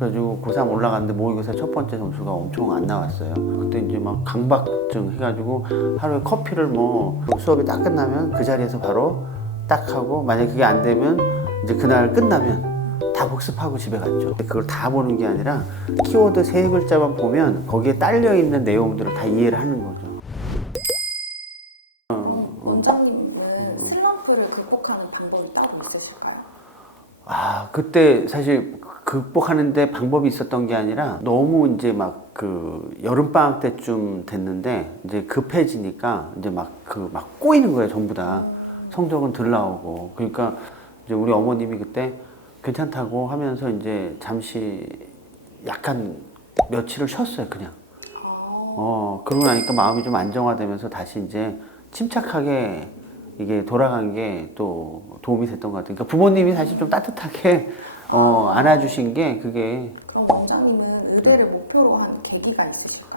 그래가지고 고3 올라갔는데 모의고사 첫 번째 점수가 엄청 안 나왔어요. 그때 이제 막 강박증 해가지고 하루에 커피를 뭐 수업이 딱 끝나면 그 자리에서 바로 딱 하고, 만약에 그게 안 되면 이제 그날 끝나면 다 복습하고 집에 갔죠. 그걸 다 보는 게 아니라 키워드 3글자만 보면 거기에 딸려 있는 내용들을 다 이해를 하는 거죠. 원장님은 슬럼프를 극복하는 방법이 따로 있으실까요? 그때 사실 극복하는데 방법이 있었던 게 아니라 너무 이제 막 그 여름방학 때쯤 됐는데 이제 급해지니까 이제 막 꼬이는 거예요, 전부 다. 성적은 덜 나오고. 그러니까 이제 우리 어머님이 그때 괜찮다고 하면서 이제 잠시 약간 며칠을 쉬었어요, 그냥. 그러고 나니까 마음이 좀 안정화되면서 다시 이제 침착하게 이게 돌아간 게 또 도움이 됐던 것 같아요. 그러니까 부모님이 사실 좀 따뜻하게 안아주신 게 그게. 그럼 원장님은 의대를 목표로 한 계기가 있으실까요?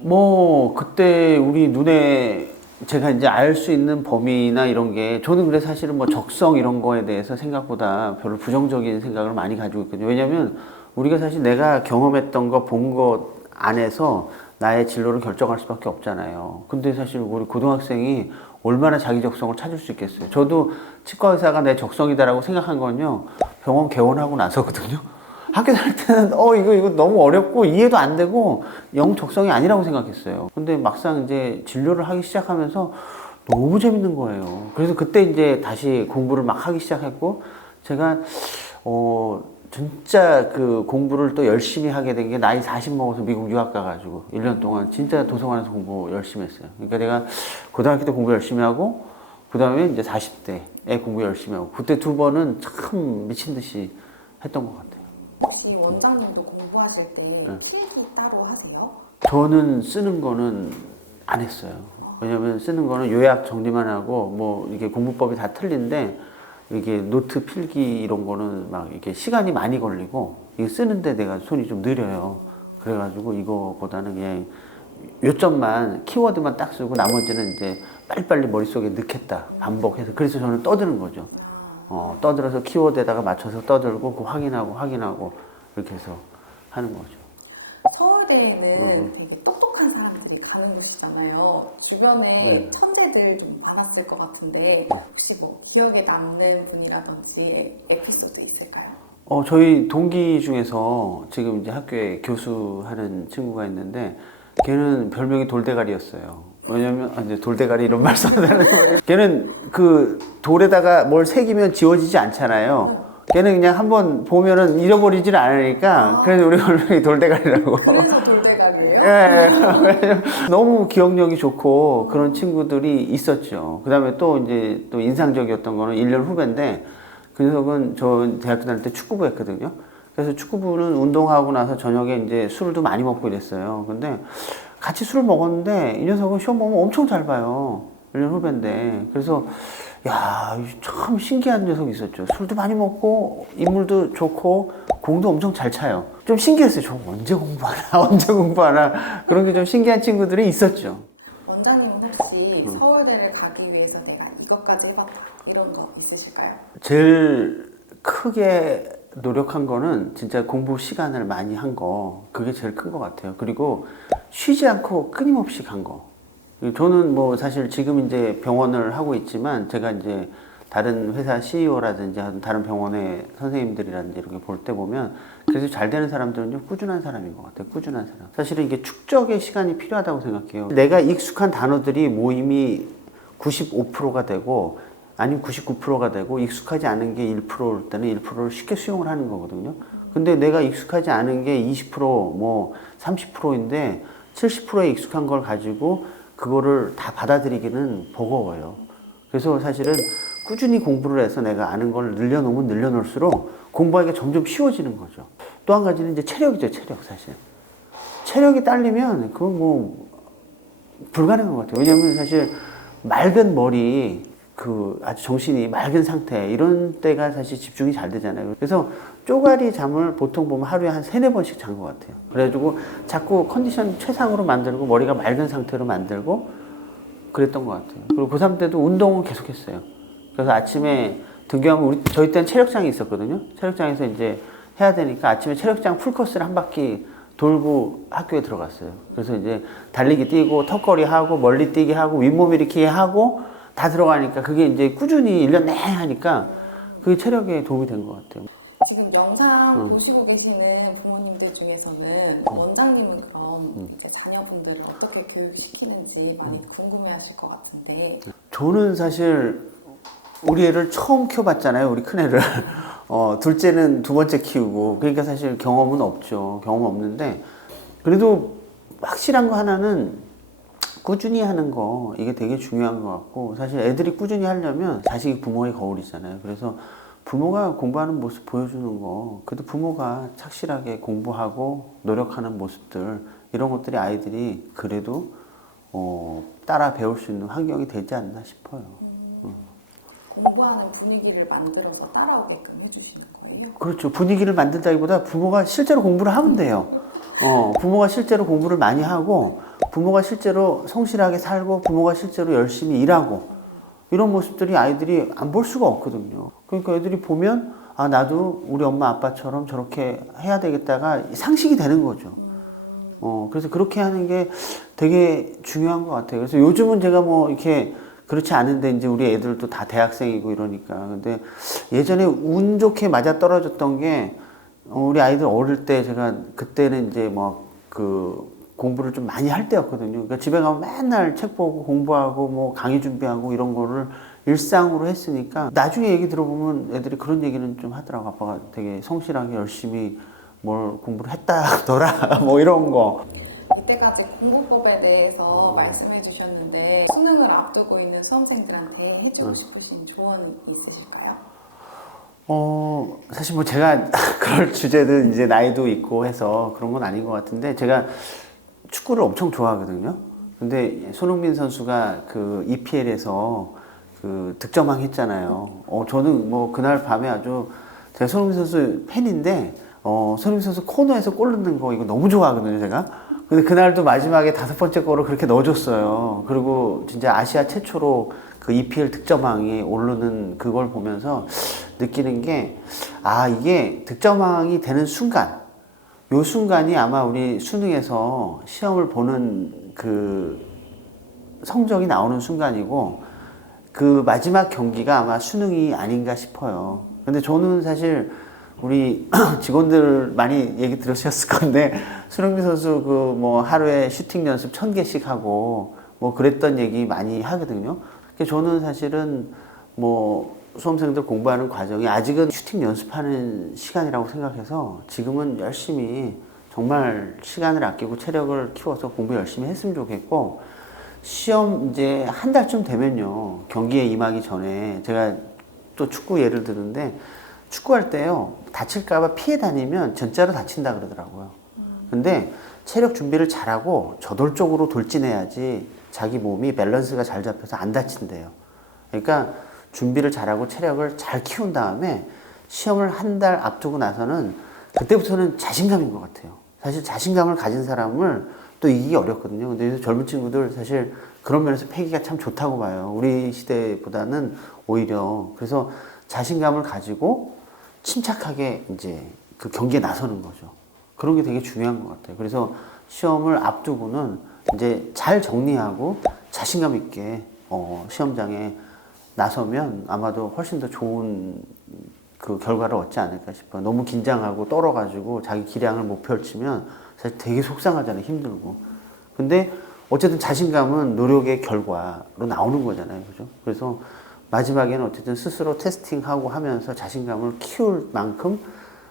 뭐 그때 우리 눈에 제가 이제 알 수 있는 범위나 이런 게, 저는 그래 사실은 뭐 적성 이런 거에 대해서 생각보다 별로 부정적인 생각을 많이 가지고 있거든요. 왜냐면 우리가 사실 내가 경험했던 거, 본 것 안에서 나의 진로를 결정할 수밖에 없잖아요. 근데 사실 우리 고등학생이 얼마나 자기 적성을 찾을 수 있겠어요. 저도 치과 의사가 내 적성이다라고 생각한 건요, 병원 개원하고 나서거든요. 학교 다닐 때는 이거 너무 어렵고 이해도 안 되고 영 적성이 아니라고 생각했어요. 근데 막상 이제 진료를 하기 시작하면서 너무 재밌는 거예요. 그래서 그때 이제 다시 공부를 막 하기 시작했고, 제가 진짜 그 공부를 또 열심히 하게 된 게 나이 40 먹어서 미국 유학 가가지고 1년 동안 진짜 도서관에서 공부 열심히 했어요. 그러니까 내가 고등학교 때 공부 열심히 하고, 그 다음에 이제 40대에 공부 열심히 하고, 그때 2번은 참 미친 듯이 했던 것 같아요. 혹시 원장님도 공부하실 때 필기 따로 하세요? 저는 쓰는 거는 안 했어요. 왜냐면 쓰는 거는 요약 정리만 하고, 뭐 이게 공부법이 다 틀린데 이게 노트 필기 이런 거는 막 이게 시간이 많이 걸리고, 이게 쓰는데 내가 손이 좀 느려요. 그래가지고 이거보다는 그냥 요점만, 키워드만 딱 쓰고 나머지는 이제 빨리빨리 머릿속에 넣겠다, 반복해서. 그래서 저는 떠드는 거죠. 떠들어서 키워드에다가 맞춰서 떠들고 그 확인하고 이렇게 해서 하는 거죠. 서울대에는 되게 똑똑한 사람들이 가는 곳이잖아요. 주변에 천재들 좀 많았을 것 같은데 혹시 뭐 기억에 남는 분이라든지 에피소드 있을까요? 저희 동기 중에서 지금 이제 학교에 교수하는 친구가 있는데, 걔는 별명이 돌대가리였어요. 왜냐면 이제 돌대가리 이런 말씀 하는 거예요. 걔는 그 돌에다가 뭘 새기면 지워지지 않잖아요. 걔는 그냥 한번 보면은 잃어버리질 않으니까, 그래서 우리 별명이 돌대가리라고. 그래서 돌대가리예요? 예, 너무 기억력이 좋고 그런 친구들이 있었죠. 그 다음에 또 이제 또 인상적이었던 거는 1년 후배인데, 그 녀석은 저 대학교 다닐 때 축구부 했거든요. 그래서 축구부는 운동하고 나서 저녁에 이제 술도 많이 먹고 이랬어요. 근데 같이 술을 먹었는데 이 녀석은 시험 보면 엄청 잘 봐요. 1년 후배인데. 그래서 야, 참 신기한 녀석이 있었죠. 술도 많이 먹고 인물도 좋고 공도 엄청 잘 차요. 좀 신기했어요. 저 언제 공부하나 언제 공부하나, 그런 게 좀 신기한 친구들이 있었죠. 원장님은 혹시 서울대를 가기 위해서 내가 이것까지 해봤다 이런 거 있으실까요? 제일 크게 노력한 거는 진짜 공부 시간을 많이 한 거, 그게 제일 큰 것 같아요. 그리고 쉬지 않고 끊임없이 간 거. 저는 뭐 사실 지금 이제 병원을 하고 있지만, 제가 이제 다른 회사 CEO라든지 다른 병원의 선생님들이라든지 이렇게 볼 때 보면, 그래서 잘 되는 사람들은 좀 꾸준한 사람인 것 같아요. 꾸준한 사람. 사실은 이게 축적의 시간이 필요하다고 생각해요. 내가 익숙한 단어들이 모임이 95%가 되고, 아니면 99%가 되고, 익숙하지 않은 게 1%일 때는 1%를 쉽게 수용을 하는 거거든요. 근데 내가 익숙하지 않은 게 20%, 뭐 30%인데 70%에 익숙한 걸 가지고 그거를 다 받아들이기는 버거워요. 그래서 사실은 꾸준히 공부를 해서 내가 아는 걸 늘려놓으면 늘려놓을수록 공부하기가 점점 쉬워지는 거죠. 또 한 가지는 이제 체력이죠, 체력, 사실. 체력이 딸리면 그건 뭐 불가능한 것 같아요. 왜냐면 사실 맑은 머리, 아주 정신이 맑은 상태, 이런 때가 사실 집중이 잘 되잖아요. 그래서 쪼가리 잠을 보통 보면 하루에 한 3-4번씩 잔 것 같아요. 그래가지고 자꾸 컨디션 최상으로 만들고 머리가 맑은 상태로 만들고 그랬던 것 같아요. 그리고 고3 때도 운동은 계속 했어요. 그래서 아침에 등교하면 저희 때는 체력장이 있었거든요. 체력장에서 이제 해야 되니까 아침에 체력장 풀코스를 한 바퀴 돌고 학교에 들어갔어요. 그래서 이제 달리기 뛰고 턱걸이 하고 멀리 뛰기 하고 윗몸 일으키기 하고 다 들어가니까 그게 이제 꾸준히 1년 내내 하니까 그게 체력에 도움이 된 것 같아요. 지금 영상 보시고 계시는 부모님들 중에서는 원장님은 그럼 이제 자녀분들을 어떻게 교육시키는지 많이 궁금해하실 것 같은데. 저는 사실 우리 애를 처음 키워봤잖아요. 우리 큰애를. 둘째는 두 번째 키우고 그러니까 사실 경험은 없죠. 경험 없는데 그래도 확실한 거 하나는 꾸준히 하는 거 이게 되게 중요한 것 같고 사실 애들이 꾸준히 하려면 자식이 부모의 거울이잖아요. 그래서 부모가 공부하는 모습 보여주는 거 그래도 부모가 착실하게 공부하고 노력하는 모습들 이런 것들이 아이들이 그래도 따라 배울 수 있는 환경이 되지 않나 싶어요. 공부하는 분위기를 만들어서 따라오게끔 해주시는 거예요? 그렇죠. 분위기를 만든다기보다 부모가 실제로 공부를 하면 돼요. 부모가 실제로 공부를 많이 하고 부모가 실제로 성실하게 살고 부모가 실제로 열심히 일하고 이런 모습들이 아이들이 안 볼 수가 없거든요. 그러니까 애들이 보면 아 나도 우리 엄마 아빠처럼 저렇게 해야 되겠다가 상식이 되는 거죠. 그래서 그렇게 하는 게 되게 중요한 것 같아요. 그래서 요즘은 제가 뭐 이렇게 그렇지 않은데 이제 우리 애들도 다 대학생이고 이러니까. 근데 예전에 운 좋게 맞아 떨어졌던 게 우리 아이들 어릴 때 제가 그때는 이제 뭐 그 공부를 좀 많이 할 때였거든요. 그러니까 집에 가면 맨날 책 보고 공부하고 뭐 강의 준비하고 이런 거를 일상으로 했으니까 나중에 얘기 들어보면 애들이 그런 얘기는 좀 하더라고. 아빠가 되게 성실하게 열심히 뭘 공부를 했다더라. 뭐 이런 거. 이때까지 공부법에 대해서 말씀해 주셨는데 수능을 앞두고 있는 수험생들한테 해주고 싶으신 조언이 있으실까요? 사실 뭐 제가 그럴 주제는 이제 나이도 있고 해서 그런 건 아닌 것 같은데 제가 축구를 엄청 좋아하거든요. 근데 손흥민 선수가 그 EPL에서 그 득점왕 했잖아요. 저는 뭐 그날 밤에 아주 제가 손흥민 선수 팬인데 손흥민 선수 코너에서 골 넣는 거 이거 너무 좋아하거든요, 제가. 근데 그날도 마지막에 5번째 골을 그렇게 넣어줬어요. 그리고 진짜 아시아 최초로 그 EPL 득점왕이 오르는 그걸 보면서 느끼는 게, 이게 득점왕이 되는 순간, 요 순간이 아마 우리 수능에서 시험을 보는 그 성적이 나오는 순간이고, 그 마지막 경기가 아마 수능이 아닌가 싶어요. 근데 저는 사실 우리 직원들 많이 얘기 들으셨을 건데 손흥민 선수 그 뭐 하루에 슈팅 연습 1000개씩 하고 뭐 그랬던 얘기 많이 하거든요. 그래서 저는 사실은 뭐 수험생들 공부하는 과정이 아직은 슈팅 연습하는 시간이라고 생각해서 지금은 열심히 정말 시간을 아끼고 체력을 키워서 공부 열심히 했으면 좋겠고 시험 이제 한 달쯤 되면요 경기에 임하기 전에 제가 또 축구 예를 드는데 축구할 때요 다칠까봐 피해 다니면 진짜로 다친다 그러더라고요. 근데 체력 준비를 잘하고 저돌적으로 돌진해야지 자기 몸이 밸런스가 잘 잡혀서 안 다친대요. 그러니까 준비를 잘하고 체력을 잘 키운 다음에 시험을 한 달 앞두고 나서는 그때부터는 자신감인 것 같아요. 사실 자신감을 가진 사람을 또 이기기 어렵거든요. 근데 요새 젊은 친구들 사실 그런 면에서 패기가 참 좋다고 봐요. 우리 시대보다는 오히려. 그래서 자신감을 가지고 침착하게 이제 그 경기에 나서는 거죠. 그런 게 되게 중요한 것 같아요. 그래서 시험을 앞두고는 이제 잘 정리하고 자신감 있게 시험장에 나서면 아마도 훨씬 더 좋은 그 결과를 얻지 않을까 싶어요. 너무 긴장하고 떨어가지고 자기 기량을 못 펼치면 사실 되게 속상하잖아요. 힘들고. 근데 어쨌든 자신감은 노력의 결과로 나오는 거잖아요. 그죠? 그래서 마지막에는 어쨌든 스스로 테스팅하고 하면서 자신감을 키울 만큼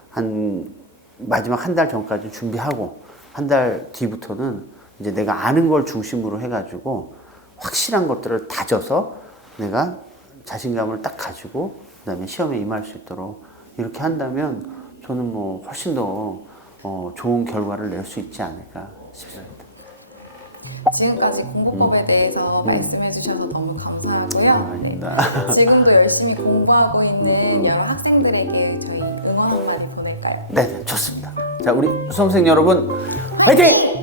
한 마지막 한 달 전까지 준비하고 한 달 뒤부터는 이제 내가 아는 걸 중심으로 해가지고 확실한 것들을 다져서 내가 자신감을 딱 가지고 그다음에 시험에 임할 수 있도록 이렇게 한다면 저는 뭐 훨씬 더 좋은 결과를 낼 수 있지 않을까 싶습니다. 지금까지 공부법에 대해서 말씀해 주셔서 너무 감사하고요. 네. 네. 지금도 열심히 공부하고 있는 여러 학생들에게 저희 응원 한마디 보낼까요? 네, 좋습니다. 자, 우리 수험생 여러분, 화이팅!